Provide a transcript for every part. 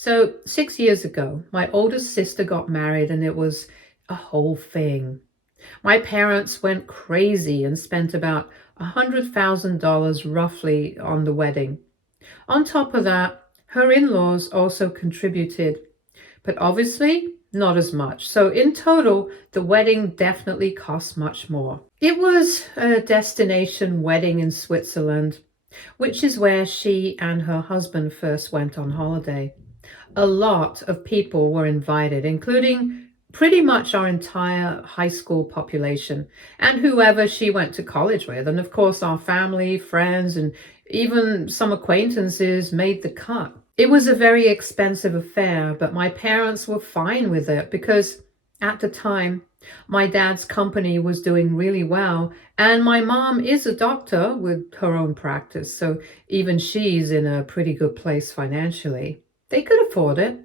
So 6 years ago, my oldest sister got married and it was a whole thing. My parents went crazy and spent about $100,000 roughly on the wedding. On top of that, her in-laws also contributed, but obviously not as much. So in total, the wedding definitely cost much more. It was a destination wedding in Switzerland, which is where she and her husband first went on holiday. A lot of people were invited, including pretty much our entire high school population and whoever she went to college with. And of course, our family, friends, and even some acquaintances made the cut. It was a very expensive affair, but my parents were fine with it because at the time, my dad's company was doing really well, and my mom is a doctor with her own practice, so even she's in a pretty good place financially. They could afford it,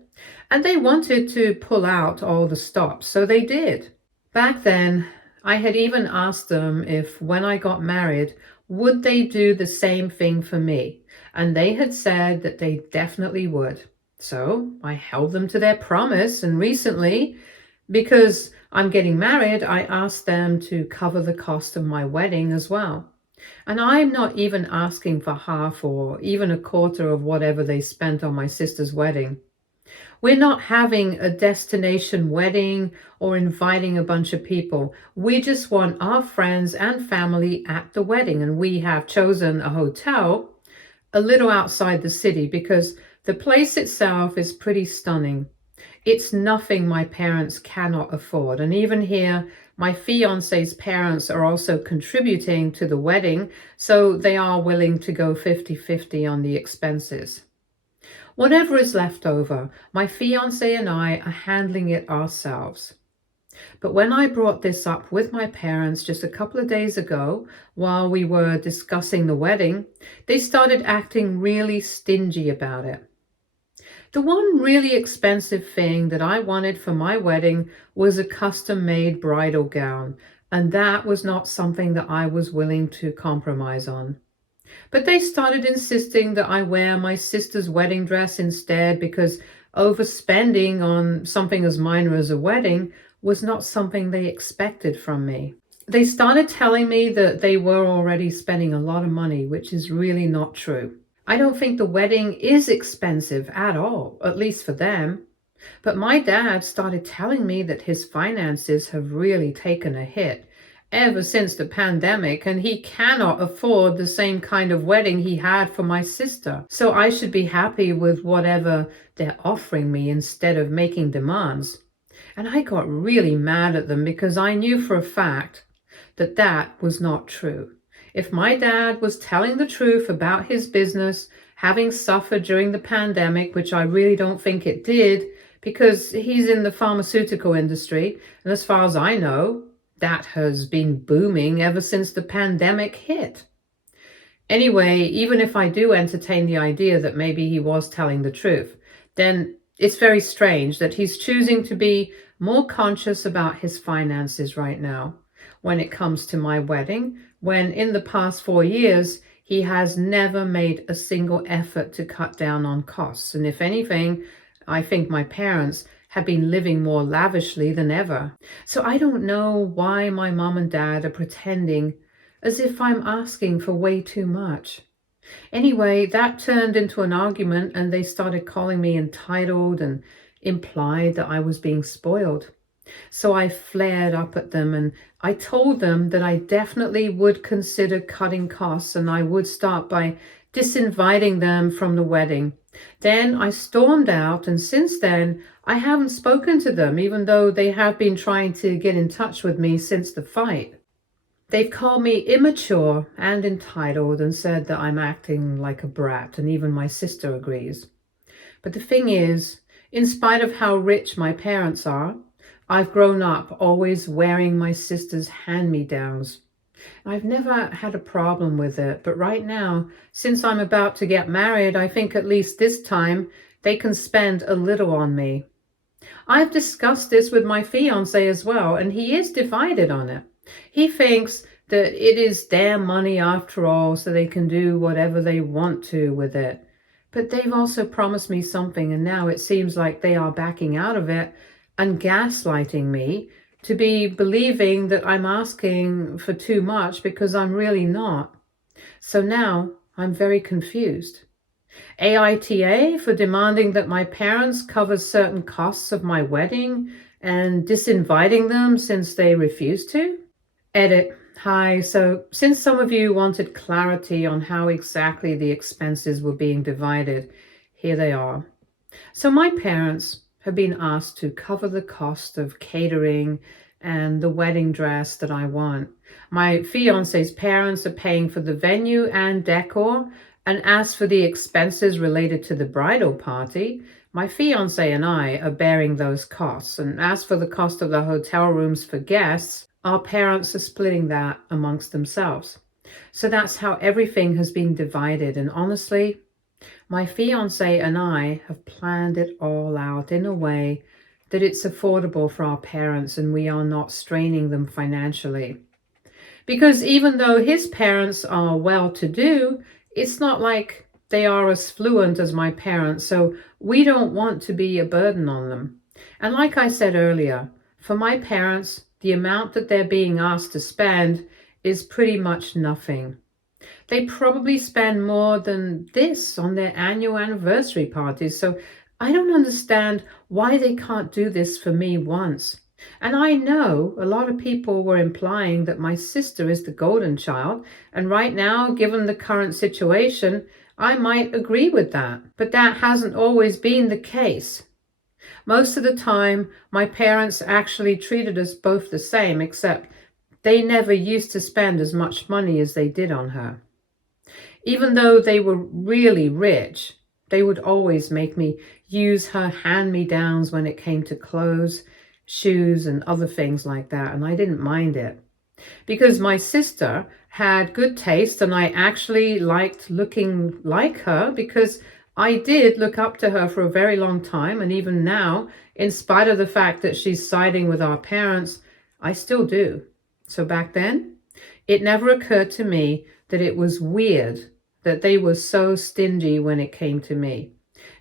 and they wanted to pull out all the stops, so they did. Back then, I had even asked them if when I got married, would they do the same thing for me? And they had said that they definitely would. So I held them to their promise, and recently, because I'm getting married, I asked them to cover the cost of my wedding as well. And I'm not even asking for half or even a quarter of whatever they spent on my sister's wedding. We're not having a destination wedding or inviting a bunch of people. We just want our friends and family at the wedding, and we have chosen a hotel a little outside the city because the place itself is pretty stunning. It's nothing my parents cannot afford. And even here, my fiance's parents are also contributing to the wedding, so they are willing to go 50-50 on the expenses. Whatever is left over, my fiance and I are handling it ourselves. But when I brought this up with my parents just a couple of days ago, while we were discussing the wedding, they started acting really stingy about it. The one really expensive thing that I wanted for my wedding was a custom-made bridal gown, and that was not something that I was willing to compromise on. But they started insisting that I wear my sister's wedding dress instead because overspending on something as minor as a wedding was not something they expected from me. They started telling me that they were already spending a lot of money, which is really not true. I don't think the wedding is expensive at all, at least for them. But my dad started telling me that his finances have really taken a hit ever since the pandemic, and he cannot afford the same kind of wedding he had for my sister. So I should be happy with whatever they're offering me instead of making demands. And I got really mad at them because I knew for a fact that that was not true. If my dad was telling the truth about his business having suffered during the pandemic, which I really don't think it did, because he's in the pharmaceutical industry, and as far as I know, that has been booming ever since the pandemic hit. Anyway, even if I do entertain the idea that maybe he was telling the truth, then it's very strange that he's choosing to be more conscious about his finances right now when it comes to my wedding, when in the past 4 years, he has never made a single effort to cut down on costs. And if anything, I think my parents have been living more lavishly than ever. So I don't know why my mom and dad are pretending as if I'm asking for way too much. Anyway, that turned into an argument and they started calling me entitled and implied that I was being spoiled. So I flared up at them and I told them that I definitely would consider cutting costs and I would start by disinviting them from the wedding. Then I stormed out, and since then I haven't spoken to them, even though they have been trying to get in touch with me since the fight. They've called me immature and entitled and said that I'm acting like a brat, and even my sister agrees. But the thing is, in spite of how rich my parents are, I've grown up always wearing my sister's hand-me-downs. I've never had a problem with it, but right now, since I'm about to get married, I think at least this time they can spend a little on me. I've discussed this with my fiancé as well, and he is divided on it. He thinks that it is their money after all, so they can do whatever they want to with it. But they've also promised me something, and now it seems like they are backing out of it and gaslighting me to be believing that I'm asking for too much because I'm really not. So now I'm very confused. AITA for demanding that my parents cover certain costs of my wedding and disinviting them since they refused to. Edit. Hi, so since some of you wanted clarity on how exactly the expenses were being divided, here they are. So my parents have been asked to cover the cost of catering and the wedding dress that I want. My fiance's parents are paying for the venue and decor, and as for the expenses related to the bridal party, my fiance and I are bearing those costs. And as for the cost of the hotel rooms for guests, our parents are splitting that amongst themselves. So that's how everything has been divided. And honestly, my fiance and I have planned it all out in a way that it's affordable for our parents and we are not straining them financially. Because even though his parents are well-to-do, it's not like they are as fluent as my parents, so we don't want to be a burden on them. And like I said earlier, for my parents, the amount that they're being asked to spend is pretty much nothing. They probably spend more than this on their annual anniversary parties, so I don't understand why they can't do this for me once. And I know a lot of people were implying that my sister is the golden child, and right now, given the current situation, I might agree with that. But that hasn't always been the case. Most of the time, my parents actually treated us both the same, except they never used to spend as much money as they did on her. Even though they were really rich, they would always make me use her hand-me-downs when it came to clothes, shoes, and other things like that, and I didn't mind it. Because my sister had good taste and I actually liked looking like her, because I did look up to her for a very long time, and even now, in spite of the fact that she's siding with our parents, I still do. So back then, it never occurred to me that it was weird that they were so stingy when it came to me.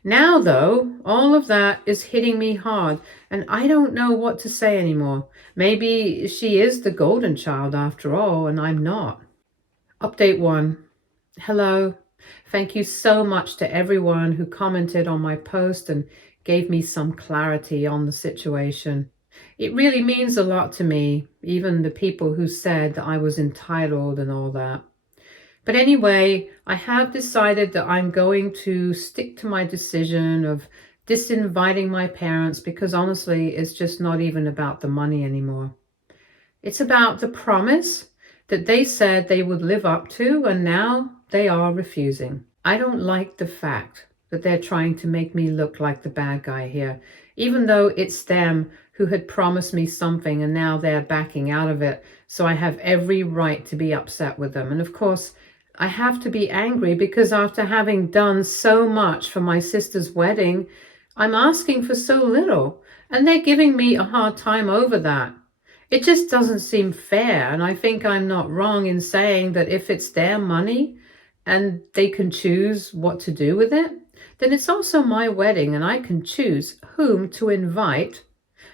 Now, though, all of that is hitting me hard, and I don't know what to say anymore. Maybe she is the golden child after all, and I'm not. Update 1. Hello. Thank you so much to everyone who commented on my post and gave me some clarity on the situation. It really means a lot to me, even the people who said that I was entitled and all that. But anyway, I have decided that I'm going to stick to my decision of disinviting my parents, because honestly, it's just not even about the money anymore. It's about the promise that they said they would live up to, and now they are refusing. I don't like the fact that they're trying to make me look like the bad guy here, even though it's them who had promised me something and now they're backing out of it, so I have every right to be upset with them. And of course, I have to be angry because after having done so much for my sister's wedding, I'm asking for so little, and they're giving me a hard time over that. It just doesn't seem fair, and I think I'm not wrong in saying that if it's their money and they can choose what to do with it, then it's also my wedding and I can choose whom to invite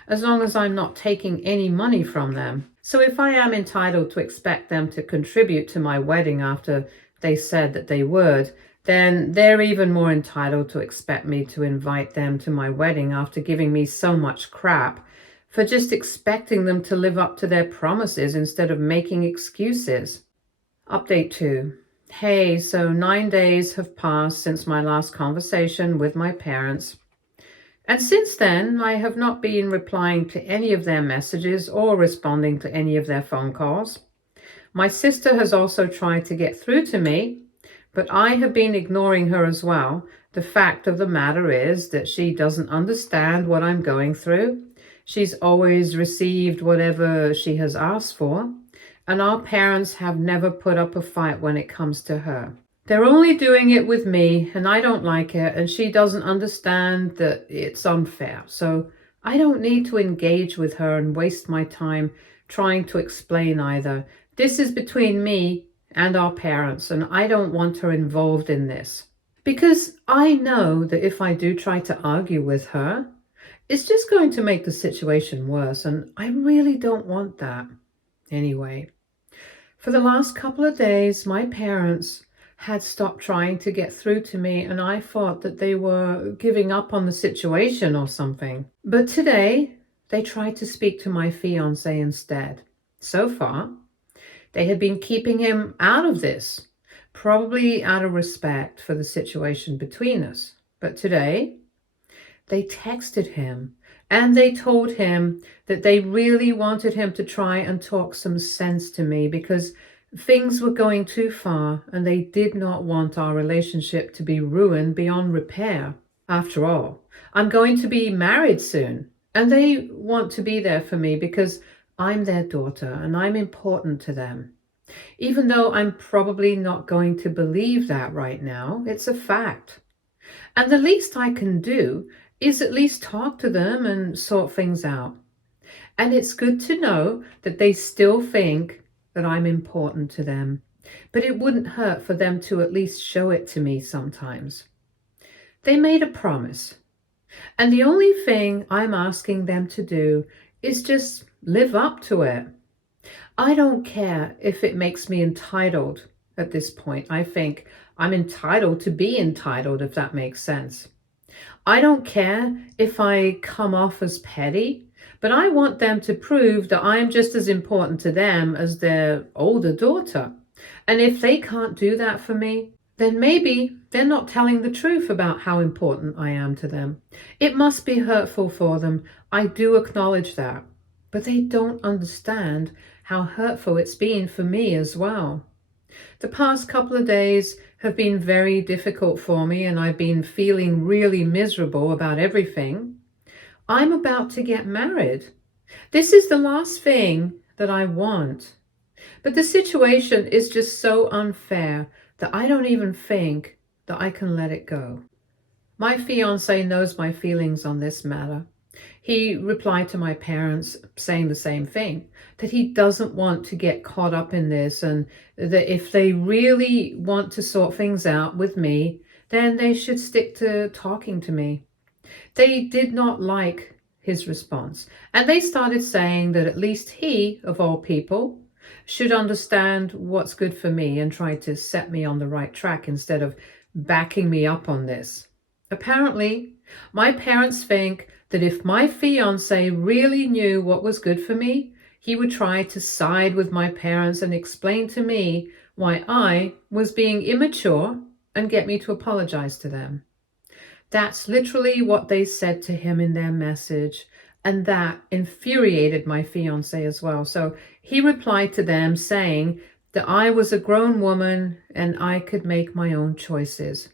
as long as I'm not taking any money from them. So if I am entitled to expect them to contribute to my wedding after they said that they would, then they're even more entitled to expect me to invite them to my wedding after giving me so much crap for just expecting them to live up to their promises instead of making excuses. Update 2. Hey, so 9 days have passed since my last conversation with my parents. And since then, I have not been replying to any of their messages or responding to any of their phone calls. My sister has also tried to get through to me, but I have been ignoring her as well. The fact of the matter is that she doesn't understand what I'm going through. She's always received whatever she has asked for, and our parents have never put up a fight when it comes to her. They're only doing it with me, and I don't like it, and she doesn't understand that it's unfair. So I don't need to engage with her and waste my time trying to explain either. This is between me and our parents, and I don't want her involved in this. Because I know that if I do try to argue with her, it's just going to make the situation worse, and I really don't want that. Anyway, for the last couple of days, my parents had stopped trying to get through to me, and I thought that they were giving up on the situation or something. But today, they tried to speak to my fiancé instead. So far, they had been keeping him out of this, probably out of respect for the situation between us. But today, they texted him and they told him that they really wanted him to try and talk some sense to me because things were going too far and they did not want our relationship to be ruined beyond repair. After all, I'm going to be married soon and they want to be there for me because I'm their daughter and I'm important to them. Even though I'm probably not going to believe that right now, it's a fact. And the least I can do is at least talk to them and sort things out. And it's good to know that they still think that I'm important to them. But it wouldn't hurt for them to at least show it to me sometimes. They made a promise. And the only thing I'm asking them to do is just live up to it. I don't care if it makes me entitled at this point. I think I'm entitled to be entitled, if that makes sense. I don't care if I come off as petty, but I want them to prove that I'm just as important to them as their older daughter. And if they can't do that for me, then maybe they're not telling the truth about how important I am to them. It must be hurtful for them. I do acknowledge that. But they don't understand how hurtful it's been for me as well. The past couple of days have been very difficult for me and I've been feeling really miserable about everything. I'm about to get married. This is the last thing that I want. But the situation is just so unfair that I don't even think that I can let it go. My fiancé knows my feelings on this matter. He replied to my parents saying the same thing, that he doesn't want to get caught up in this and that if they really want to sort things out with me, then they should stick to talking to me. They did not like his response, and they started saying that at least he, of all people, should understand what's good for me and try to set me on the right track instead of backing me up on this. Apparently, my parents think that if my fiancé really knew what was good for me, he would try to side with my parents and explain to me why I was being immature and get me to apologize to them. That's literally what they said to him in their message, and that infuriated my fiancé as well. So he replied to them saying that I was a grown woman and I could make my own choices.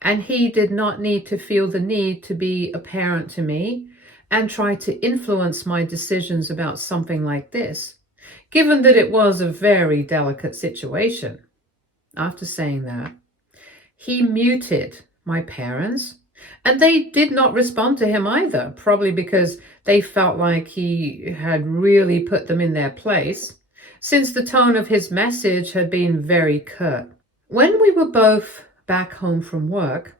And he did not need to feel the need to be a parent to me and try to influence my decisions about something like this, given that it was a very delicate situation. After saying that, he muted my parents, and they did not respond to him either, probably because they felt like he had really put them in their place, since the tone of his message had been very curt. When we were both back home from work,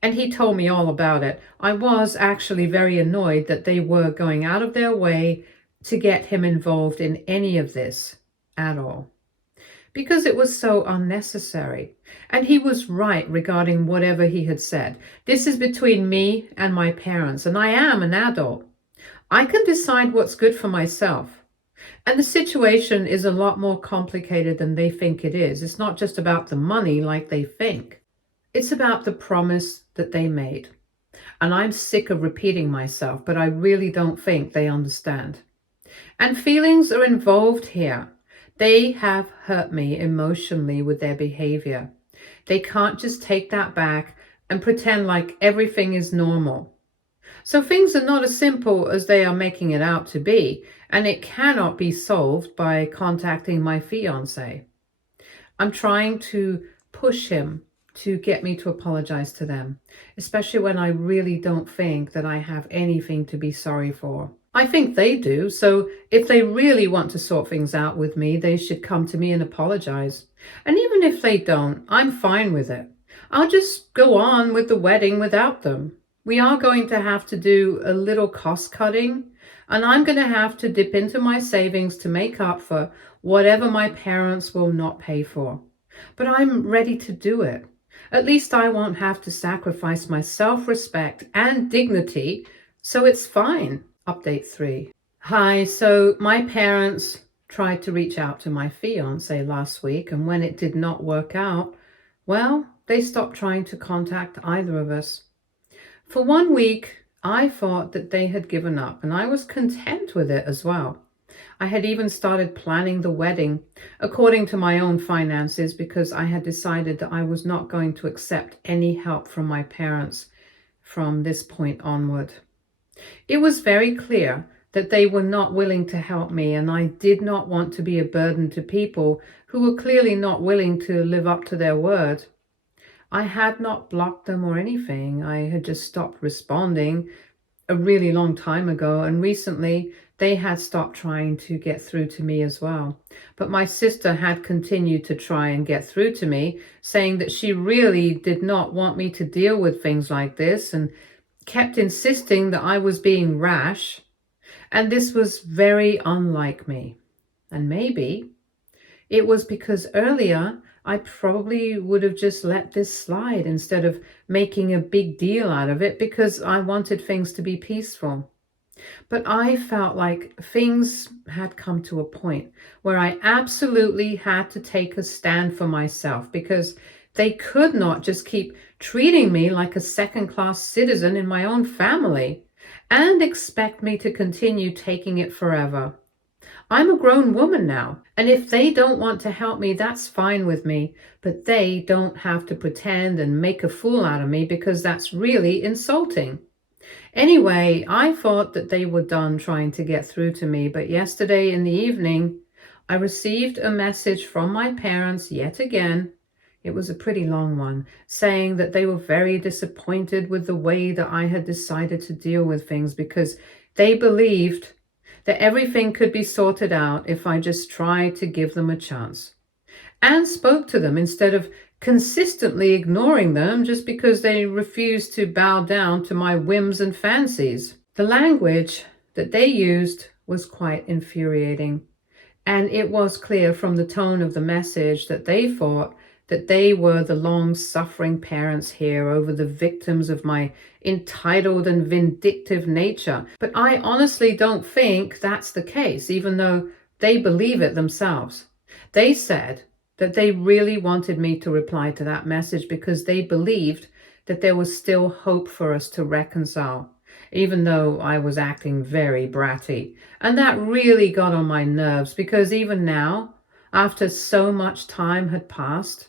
and he told me all about it, I was actually very annoyed that they were going out of their way to get him involved in any of this at all, because it was so unnecessary. And he was right regarding whatever he had said. This is between me and my parents, and I am an adult. I can decide what's good for myself. And the situation is a lot more complicated than they think it is. It's not just about the money like they think. It's about the promise that they made. And I'm sick of repeating myself, but I really don't think they understand. And feelings are involved here. They have hurt me emotionally with their behavior. They can't just take that back and pretend like everything is normal. So things are not as simple as they are making it out to be, and it cannot be solved by contacting my fiancé. I'm trying to push him to get me to apologize to them, especially when I really don't think that I have anything to be sorry for. I think they do, so if they really want to sort things out with me, they should come to me and apologize. And even if they don't, I'm fine with it. I'll just go on with the wedding without them. We are going to have to do a little cost cutting, and I'm going to have to dip into my savings to make up for whatever my parents will not pay for. But I'm ready to do it. At least I won't have to sacrifice my self-respect and dignity, so it's fine. Update 3. Hi, so my parents tried to reach out to my fiancé last week, and when it did not work out, well, they stopped trying to contact either of us. For 1 week, I thought that they had given up, and I was content with it as well. I had even started planning the wedding according to my own finances because I had decided that I was not going to accept any help from my parents from this point onward. It was very clear that they were not willing to help me, and I did not want to be a burden to people who were clearly not willing to live up to their word. I had not blocked them or anything. I had just stopped responding a really long time ago, and recently they had stopped trying to get through to me as well. But my sister had continued to try and get through to me, saying that she really did not want me to deal with things like this and kept insisting that I was being rash. And this was very unlike me. And maybe it was because earlier I probably would have just let this slide instead of making a big deal out of it because I wanted things to be peaceful. But I felt like things had come to a point where I absolutely had to take a stand for myself because they could not just keep treating me like a second-class citizen in my own family and expect me to continue taking it forever. I'm a grown woman now, and if they don't want to help me, that's fine with me, but they don't have to pretend and make a fool out of me because that's really insulting. Anyway, I thought that they were done trying to get through to me, but yesterday in the evening, I received a message from my parents yet again. It was a pretty long one, saying that they were very disappointed with the way that I had decided to deal with things because they believed that everything could be sorted out if I just tried to give them a chance, and spoke to them instead of consistently ignoring them just because they refused to bow down to my whims and fancies. The language that they used was quite infuriating, and it was clear from the tone of the message that they thought that they were the long-suffering parents here over the victims of my entitled and vindictive nature. But I honestly don't think that's the case, even though they believe it themselves. They said that they really wanted me to reply to that message because they believed that there was still hope for us to reconcile, even though I was acting very bratty. And that really got on my nerves because even now, after so much time had passed,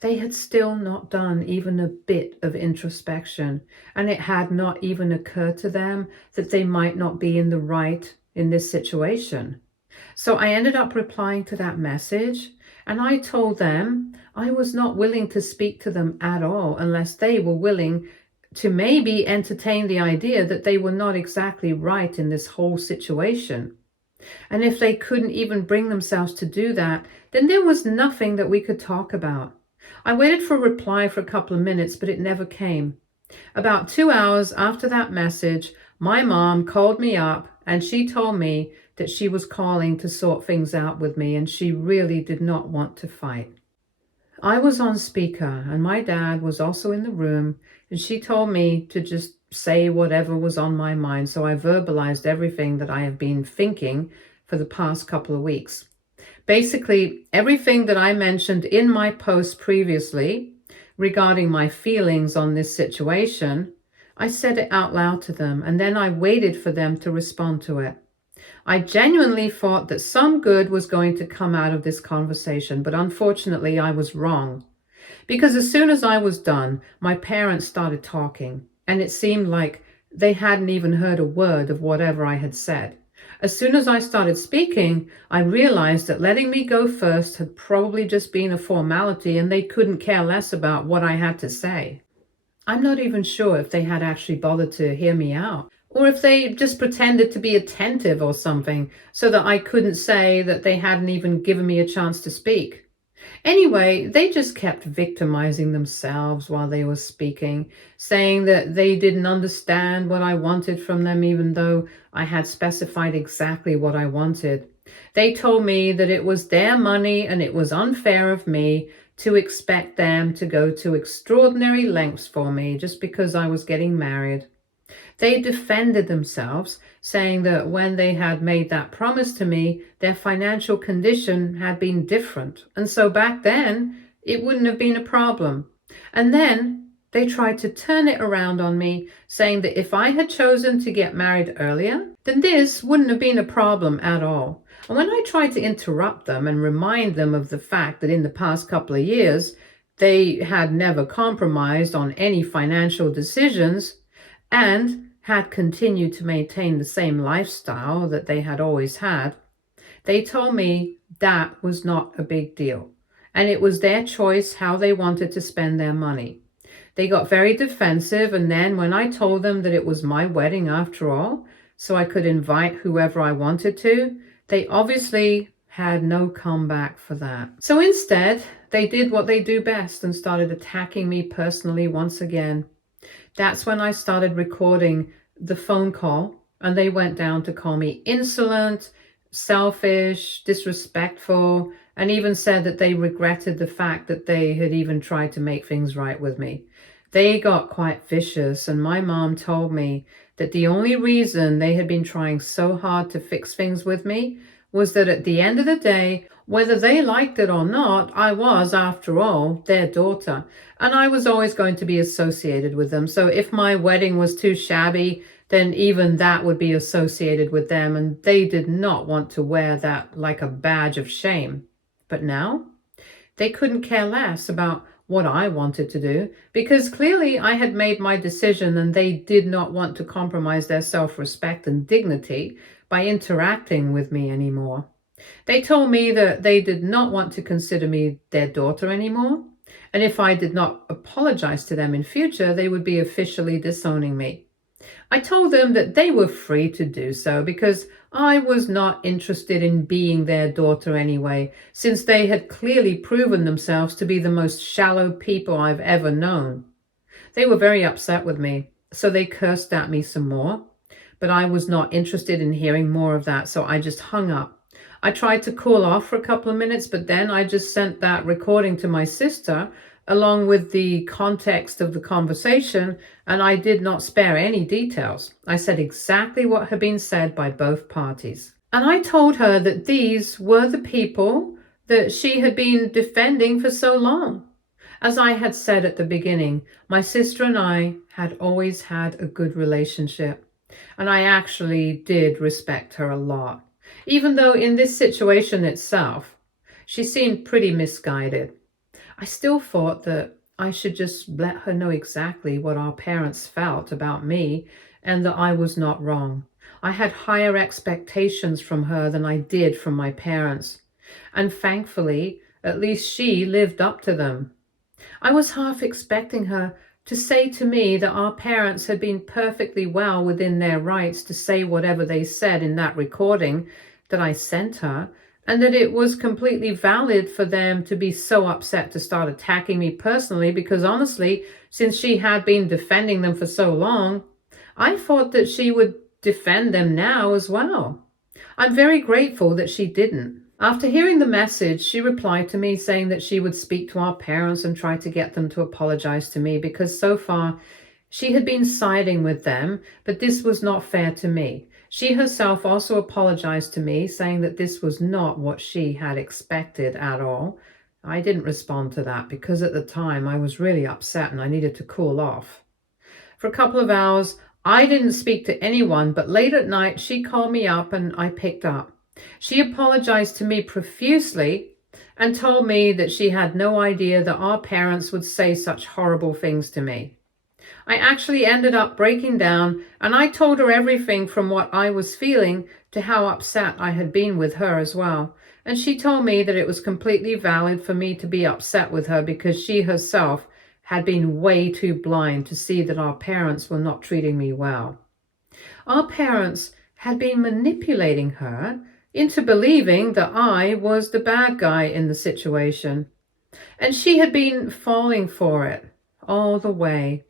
they had still not done even a bit of introspection, and it had not even occurred to them that they might not be in the right in this situation. So I ended up replying to that message, and I told them I was not willing to speak to them at all unless they were willing to maybe entertain the idea that they were not exactly right in this whole situation. And if they couldn't even bring themselves to do that, then there was nothing that we could talk about. I waited for a reply for a couple of minutes, but it never came. About 2 hours after that message, my mom called me up and she told me that she was calling to sort things out with me and she really did not want to fight. I was on speaker and my dad was also in the room, and she told me to just say whatever was on my mind, so I verbalized everything that I have been thinking for the past couple of weeks. Basically, everything that I mentioned in my post previously regarding my feelings on this situation, I said it out loud to them, and then I waited for them to respond to it. I genuinely thought that some good was going to come out of this conversation, but unfortunately I was wrong. Because as soon as I was done, my parents started talking, and it seemed like they hadn't even heard a word of whatever I had said. As soon as I started speaking, I realized that letting me go first had probably just been a formality and they couldn't care less about what I had to say. I'm not even sure if they had actually bothered to hear me out, or if they just pretended to be attentive or something so that I couldn't say that they hadn't even given me a chance to speak. Anyway, they just kept victimizing themselves while they were speaking, saying that they didn't understand what I wanted from them, even though I had specified exactly what I wanted. They told me that it was their money and it was unfair of me to expect them to go to extraordinary lengths for me just because I was getting married. They defended themselves, saying that when they had made that promise to me, their financial condition had been different. And so back then, it wouldn't have been a problem. And then they tried to turn it around on me, saying that if I had chosen to get married earlier, then this wouldn't have been a problem at all. And when I tried to interrupt them and remind them of the fact that in the past couple of years, they had never compromised on any financial decisions, and had continued to maintain the same lifestyle that they had always had, they told me that was not a big deal. And it was their choice how they wanted to spend their money. They got very defensive, and then when I told them that it was my wedding after all, so I could invite whoever I wanted to, they obviously had no comeback for that. So instead, they did what they do best and started attacking me personally once again. That's when I started recording the phone call, and they went down to call me insolent, selfish, disrespectful, and even said that they regretted the fact that they had even tried to make things right with me. They got quite vicious, and my mom told me that the only reason they had been trying so hard to fix things with me was that at the end of the day, whether they liked it or not, I was, after all, their daughter, and I was always going to be associated with them. So if my wedding was too shabby, then even that would be associated with them, and they did not want to wear that like a badge of shame. But now, they couldn't care less about what I wanted to do, because clearly I had made my decision and they did not want to compromise their self-respect and dignity by interacting with me anymore. They told me that they did not want to consider me their daughter anymore, and if I did not apologize to them in future, they would be officially disowning me. I told them that they were free to do so because I was not interested in being their daughter anyway, since they had clearly proven themselves to be the most shallow people I've ever known. They were very upset with me, so they cursed at me some more, but I was not interested in hearing more of that, so I just hung up. I tried to cool off for a couple of minutes, but then I just sent that recording to my sister along with the context of the conversation, and I did not spare any details. I said exactly what had been said by both parties. And I told her that these were the people that she had been defending for so long. As I had said at the beginning, my sister and I had always had a good relationship, and I actually did respect her a lot, even though in this situation itself, she seemed pretty misguided. I still thought that I should just let her know exactly what our parents felt about me and that I was not wrong. I had higher expectations from her than I did from my parents, and thankfully, at least she lived up to them. I was half expecting her to say to me that our parents had been perfectly well within their rights to say whatever they said in that recording that I sent her, and that it was completely valid for them to be so upset to start attacking me personally, because honestly, since she had been defending them for so long, I thought that she would defend them now as well. I'm very grateful that she didn't. After hearing the message, she replied to me saying that she would speak to our parents and try to get them to apologize to me, because so far she had been siding with them, but this was not fair to me. She herself also apologized to me, saying that this was not what she had expected at all. I didn't respond to that because at the time I was really upset and I needed to cool off. For a couple of hours, I didn't speak to anyone, but late at night she called me up and I picked up. She apologized to me profusely and told me that she had no idea that our parents would say such horrible things to me. I actually ended up breaking down, and I told her everything from what I was feeling to how upset I had been with her as well. And she told me that it was completely valid for me to be upset with her because she herself had been way too blind to see that our parents were not treating me well. Our parents had been manipulating her into believing that I was the bad guy in the situation. And she had been falling for it all the way.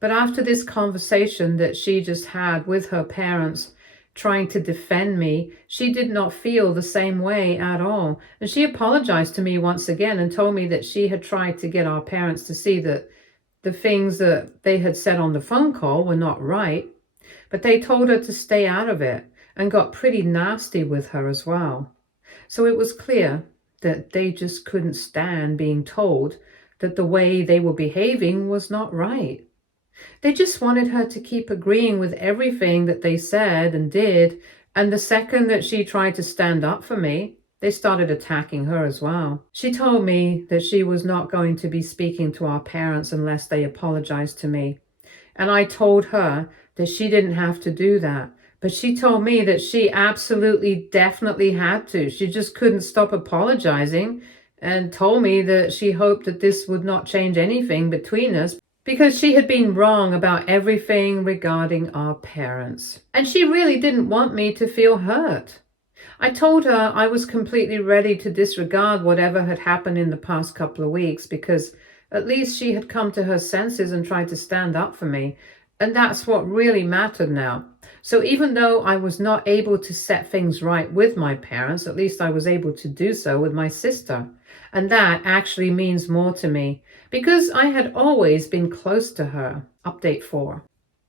But after this conversation that she just had with her parents, trying to defend me, she did not feel the same way at all. And she apologized to me once again and told me that she had tried to get our parents to see that the things that they had said on the phone call were not right, but they told her to stay out of it and got pretty nasty with her as well. So it was clear that they just couldn't stand being told that the way they were behaving was not right. They just wanted her to keep agreeing with everything that they said and did, and the second that she tried to stand up for me, they started attacking her as well. She told me that she was not going to be speaking to our parents unless they apologized to me. And I told her that she didn't have to do that. But she told me that she absolutely, definitely had to. She just couldn't stop apologizing and told me that she hoped that this would not change anything between us because she had been wrong about everything regarding our parents. And she really didn't want me to feel hurt. I told her I was completely ready to disregard whatever had happened in the past couple of weeks because at least she had come to her senses and tried to stand up for me. And that's what really mattered now. So even though I was not able to set things right with my parents, at least I was able to do so with my sister. And that actually means more to me because I had always been close to her. Update 4.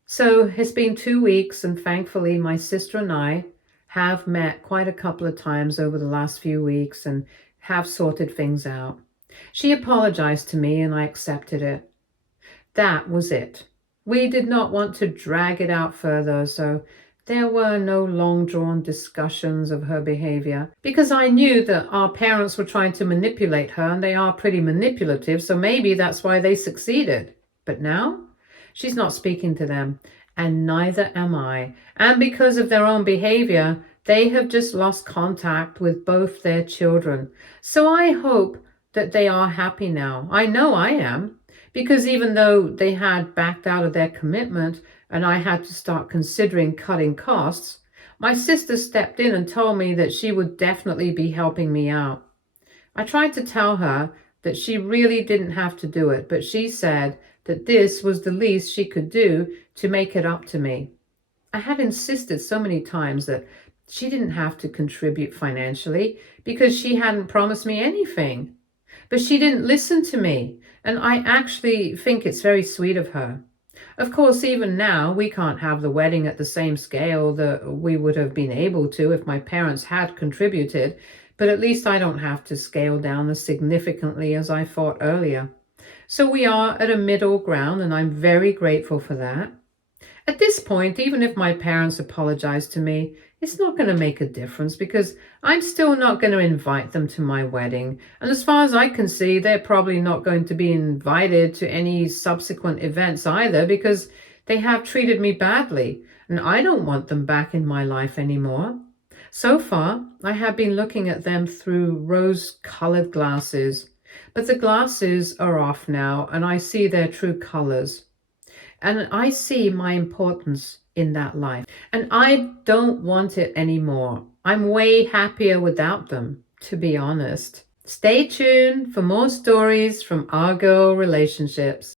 So it's been 2 weeks and thankfully my sister and I have met quite a couple of times over the last few weeks and have sorted things out. She apologized to me and I accepted it. That was it. We did not want to drag it out further, so there were no long-drawn discussions of her behavior because I knew that our parents were trying to manipulate her and they are pretty manipulative, so maybe that's why they succeeded. But now, she's not speaking to them, and neither am I. And because of their own behavior, they have just lost contact with both their children. So I hope that they are happy now. I know I am. Because even though they had backed out of their commitment and I had to start considering cutting costs, my sister stepped in and told me that she would definitely be helping me out. I tried to tell her that she really didn't have to do it, but she said that this was the least she could do to make it up to me. I had insisted so many times that she didn't have to contribute financially because she hadn't promised me anything. But she didn't listen to me, and I actually think it's very sweet of her. Of course, even now, we can't have the wedding at the same scale that we would have been able to if my parents had contributed, but at least I don't have to scale down as significantly as I thought earlier. So we are at a middle ground, and I'm very grateful for that. At this point, even if my parents apologize to me, it's not going to make a difference because I'm still not going to invite them to my wedding. And as far as I can see, they're probably not going to be invited to any subsequent events either because they have treated me badly and I don't want them back in my life anymore. So far, I have been looking at them through rose-colored glasses, but the glasses are off now and I see their true colors. And I see my importance in that life. And I don't want it anymore. I'm way happier without them, to be honest. Stay tuned for more stories from our girl relationships.